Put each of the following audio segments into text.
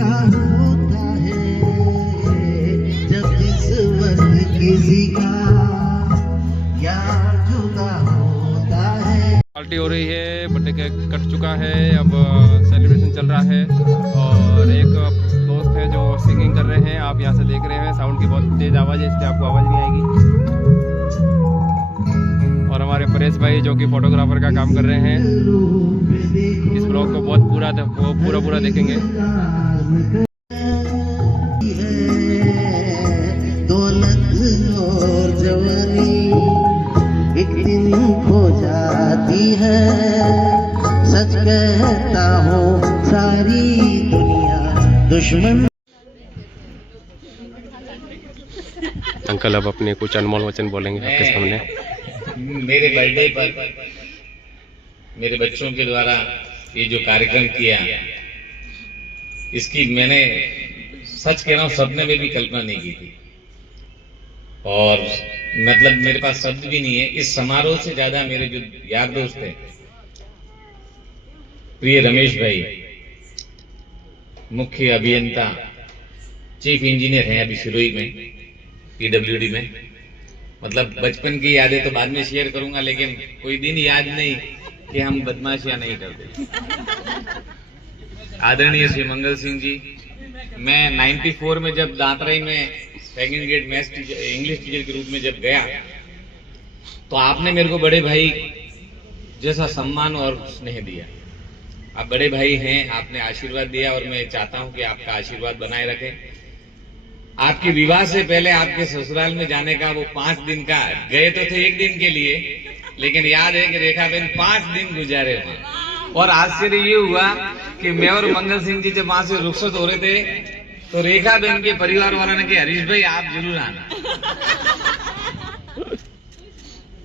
बुरा होता है जब इस वक्त किसी का यार जुदा होता है। पार्टी हो रही है, बर्थडे केक कट चुका है, अब सेलिब्रेशन चल रहा है और एक दोस्त है जो सिंगिंग कर रहे हैं, आप यहाँ से देख रहे हैं। साउंड की बहुत तेज आवाज़ है, इसलिए आपको आवाज़ नहीं आएगी। और हमारे परेश भाई जो कि फोटोग्राफर का काम कर रहे हैं, इस ब्लॉग को बहुत पूरा देखेंगे। दौलत और जवानी एक दिन खो जाती है, सच कहता हूँ सारी दुनिया दुश्मन। अंकल अब अपने कुछ अनमोल वचन बोलेंगे आपके सामने। मेरे बर्थडे पर मेरे बच्चों के द्वारा ये जो कार्यक्रम किया, इसकी मैंने सच कह रहा हूँ सपने में भी कल्पना नहीं की थी, और मतलब मेरे पास शब्द भी नहीं है। इस समारोह से ज्यादा मेरे जो यार दोस्त हैं, प्रिय रमेश भाई, मुख्य अभियंता, चीफ इंजीनियर हैं अभी सिरोही में, पीडब्ल्यूडी में। मतलब बचपन की यादें तो बाद में शेयर करूंगा, लेकिन कोई दिन याद नहीं कि हम बदमाशियां नहीं करते। आदरणीय श्री मंगल सिंह जी, मैं 94 में जब दांतराई में second grade maths teacher, English teacher के रूप में जब गया, तो आपने मेरे को बड़े भाई जैसा सम्मान और स्नेह दिया। आप बड़े भाई हैं, आपने आशीर्वाद दिया और मैं चाहता हूं कि आपका आशीर्वाद बनाए रखें। आपके विवाह से पहले आपके ससुराल में जाने का वो 5 दिन का, गए तो थे 1 दिन के लिए, लेकिन याद है कि रेखा बहन 5 दिन गुजारे वहां। और आश्चर्य ये हुआ कि मैं और मंगल सिंह जी जब वहां से रुखसत हो रहे थे, तो रेखा बहन के परिवार वालों ने कहा, हरीश भाई आप जरूर आना।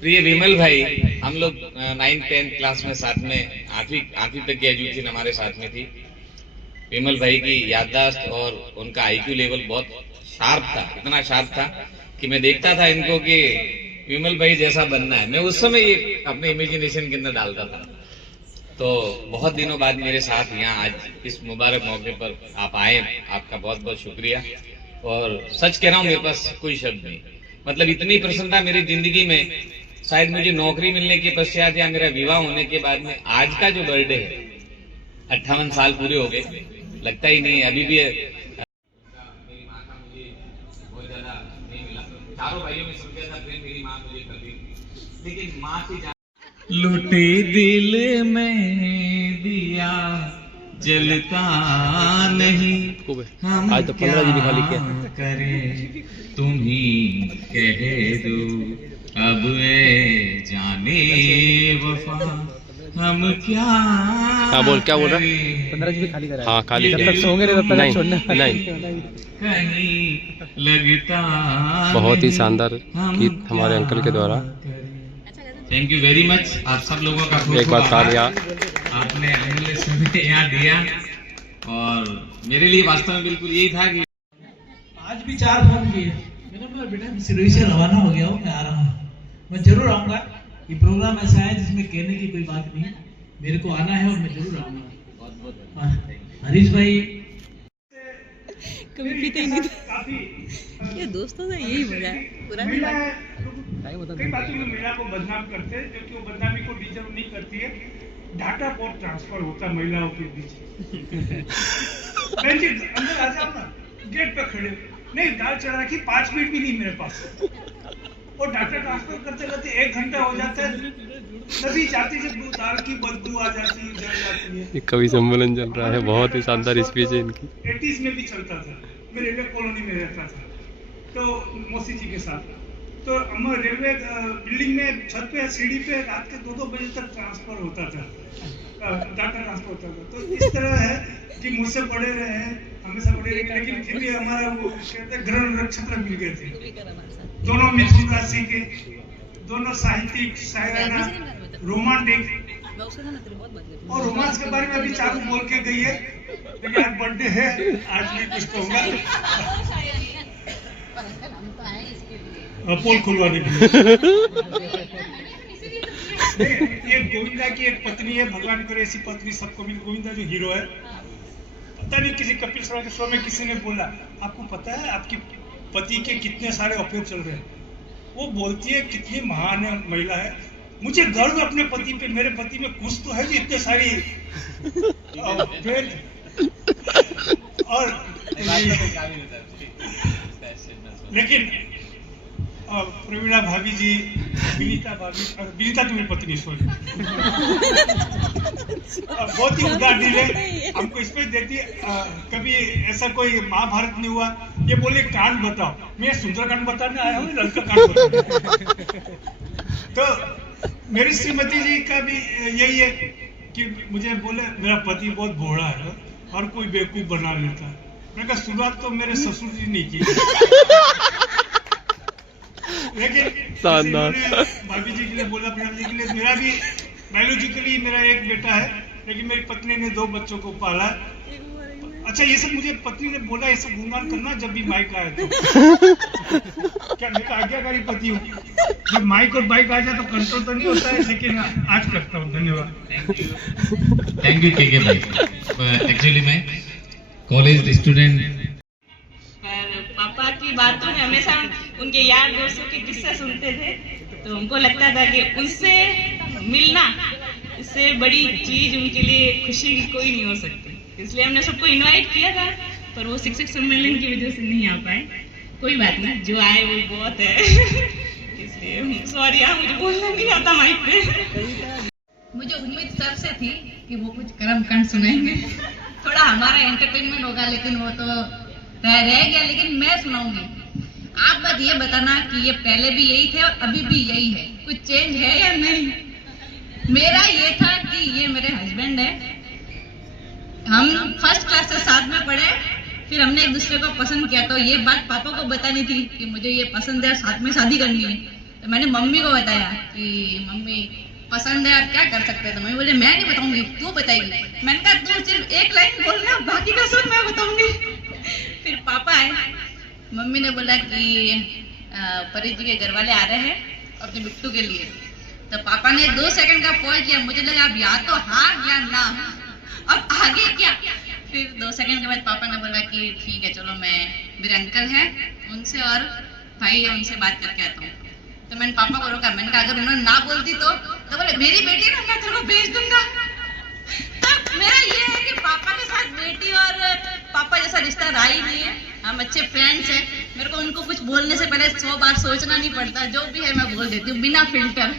प्रिय विमल भाई, हम लोग 9th 10th क्लास में साथ में, 8वीं तक की एजुकेशन हमारे साथ में थी। विमल भाई की याददाश्त और उनका आईक्यू लेवल बहुत शार्प था, इतना शार्प था कि मैं देखता था इनको कि विमल भाई जैसा बनना है। मैं उस समय ये अपने इमेजिनेशन के अंदर डालता था। तो बहुत दिनों बाद मेरे साथ यहाँ आज इस मुबारक मौके पर आप आए, आपका बहुत बहुत शुक्रिया। और सच कह रहा हूँ, मेरे पास कोई शब्द नहीं। मतलब इतनी प्रसन्नता मेरी जिंदगी में शायद मुझे नौकरी मिलने के पश्चात या मेरा विवाह होने के बाद में, आज का जो बर्थडे है, 58 साल पूरे हो गए, लगता ही नहीं है अभी भी। मेरी माँ का मुझे बहुत ज्यादा नहीं मिला, चारों भाइयों में सबसे ज्यादा प्रेम मेरी माँ मुझे करती थी, लेकिन माँ से लुटे दिल में दिया जलता नहीं, आज तो 15 GB खाली किया करे तुम ही कह दो अब ए जाने वफा हम क्या। हाँ बोल, क्या बोल रहा है? 15 GB खाली करा। हाँ खाली जब तक सोंगे तब तक छोड़ना नहीं। कहीं लगता बहुत ही शानदार गीत हमारे अंकल के द्वारा। थैंक यू वेरी मच, आप सब लोगों का एक बात तालियां, आपने अमूल्य समय यहाँ दिया। और मेरे लिए वास्तव में बिल्कुल यही था कि आज भी 4 फोन किए, मैंने बोला बेटा मैं सिरोही से रवाना हो गया हूँ, मैं आ रहा हूँ, मैं जरूर आऊंगा। ये प्रोग्राम ऐसा है जिसमें कहने की कोई बात नहीं, मेरे को आना है और मैं जरूर आऊंगा। हरीश भाई कभी पीते ही नहीं थे। ये दोस्तों का यही मजा है। पुरानी बात कई बातों में महिला को बदनाम करते हैं, क्योंकि वो बदनामी को डिजर्व नहीं करती है। डाटा बहुत ट्रांसफर होता है महिलाओं के बीच। बहन जी अंदर आ जाओ ना, गेट पे खड़े हो, नहीं दाल चढ़ा रखी, 5 मिनट भी नहीं मेरे पास, और डाटा ट्रांसफर करते करते 1 घंटा हो जाता है, तभी जाती जब दाल की बदबू आ जाती है, जल जाती है। एक कवि सम्मेलन चल रहा है, बहुत ही शानदार स्पीच है इनकी। 80s में भी चलता था, मैं रेलवे कॉलोनी में रहता था, तो मौसी जी के साथ। तो हम रेलवे बिल्डिंग में छत पे सीढ़ी पे रात के 2-2 बजे तक ट्रांसफर होता था, डाटा ट्रांसफर होता था। तो इस तरह है कि मुझसे पढ़े रहे हैं, हमेशा पढ़े रहे, लेकिन फिर भी हमारा वो कहते ग्रह नक्षत्र मिल गए थे। दोनों मिथुन राशि के, दोनों साहित्यिक, शायराना, रोमांटिक। और रोमांस के बारे में अभी चालू बोल के गई है, लेकिन आज बर्थडे है, आज भी कुछ तो होगा। पोल खुलवाने के लिए। ये गोविंदा की एक पत्नी है, भगवान करे ऐसी पत्नी सबको मिले। गोविंदा जो हीरो है, पता नहीं किसी कपिल शर्मा के शो में किसी ने बोला, आपको पता है आपकी पति के कितने सारे अफेयर चल रहे हैं? वो बोलती है कितनी महान महिला है, मुझे गर्व अपने पति पे, मेरे पति में कुछ तो है जो इतने सारी अफेयर। और लेकिन प्रवीणा भाभी जी, विनीता भाभी, विनीता तो मेरी पत्नी, सॉरी, बहुत ही उदार दिल है, हमको इसमें देती है। कभी ऐसा कोई महाभारत नहीं हुआ, ये बोले कांड बताओ, मैं सुंदरकांड बताने आया हूँ, लड़का कांड बताने। तो मेरी श्रीमती जी का भी यही है कि मुझे बोले मेरा पति बहुत भोला है और कोई बेवकूफ बना लेता है। मैंने कहा शुरुआत तो मेरे ससुर जी नहीं की, लेकिन भाभी जी के लिए बोला, भाभी जी के लिए, मेरा भी बायोलॉजिकली मेरा एक बेटा है, लेकिन मेरी पत्नी ने 2 बच्चों को पाला। अच्छा, ये सब मुझे पत्नी ने बोला, ये सब गुणगान करना जब भी माइक आए तो। क्या मैं आज्ञाकारी पति हूँ, जब माइक और बाइक आ जाए तो कंट्रोल तो नहीं होता है, लेकिन आज करता हूँ। धन्यवाद। थैंक यू के भाई। एक्चुअली मैं कॉलेज स्टूडेंट, पर पापा की बातों में हमेशा उनके यार दोस्तों के किस्से सुनते थे, तो हमको लगता था कि उनसे मिलना, इससे बड़ी चीज उनके लिए खुशी कोई नहीं हो सकती। इसलिए हमने सबको इनवाइट किया था, पर वो शिक्षक सम्मेलन की वजह से नहीं आ पाए। कोई बात नहीं, जो आए वो बहुत है। इसलिए सॉरी यार, मुझे बोलना नहीं आता माइक पे। मुझे उम्मीद तब से थी कि वो कुछ कर्म कांड सुनाएंगे, थोड़ा हमारा एंटरटेनमेंट होगा, लेकिन वो तो रह गया। लेकिन मैं सुनाऊंगी। आप बस ये बताना कि ये पहले भी यही थे और अभी भी यही है, कुछ चेंज है या नहीं। मेरा ये था कि ये मेरे हस्बैंड है, हम फर्स्ट क्लास से साथ में पढ़े, फिर हमने एक दूसरे को पसंद किया। तो ये बात पापा को बतानी थी कि मुझे ये पसंद है और साथ में शादी करनी है। तो मैंने मम्मी को बताया कि मम्मी पसंद है, आप क्या कर सकते हैं? तो मम्मी बोले मैं नहीं बताऊंगी, तू बताएगी। मैंने कहा तू सिर्फ एक लाइन बोलना, बाकी का सब मैं बताऊंगी। फिर पापा आए, मम्मी ने बोला कि परी जी के घर वाले आ रहे हैं अपने बिट्टू के लिए। तो पापा ने 2 सेकंड का पॉज किया, मुझे लगा अब या तो हाँ या ना, अब आगे क्या। फिर 2 सेकंड के बाद पापा ने बोला कि ठीक है चलो, मैं मेरे अंकल हैं उनसे और भाई है उनसे बात करके आता हूँ। तो मैंने पापा को रोका, मैंने कहा अगर उन्होंने ना बोलती तो बोले मेरी बेटी ना, मैं तेरे को भेज दूंगा। तो मेरा ये है कि पापा के साथ बेटी और पापा जैसा रिश्ता रहा ही नहीं है, हम अच्छे फ्रेंड्स हैं। मेरे को उनको कुछ बोलने से पहले 100 बार सोचना नहीं पड़ता, जो भी है मैं बोल देती हूँ बिना फिल्टर।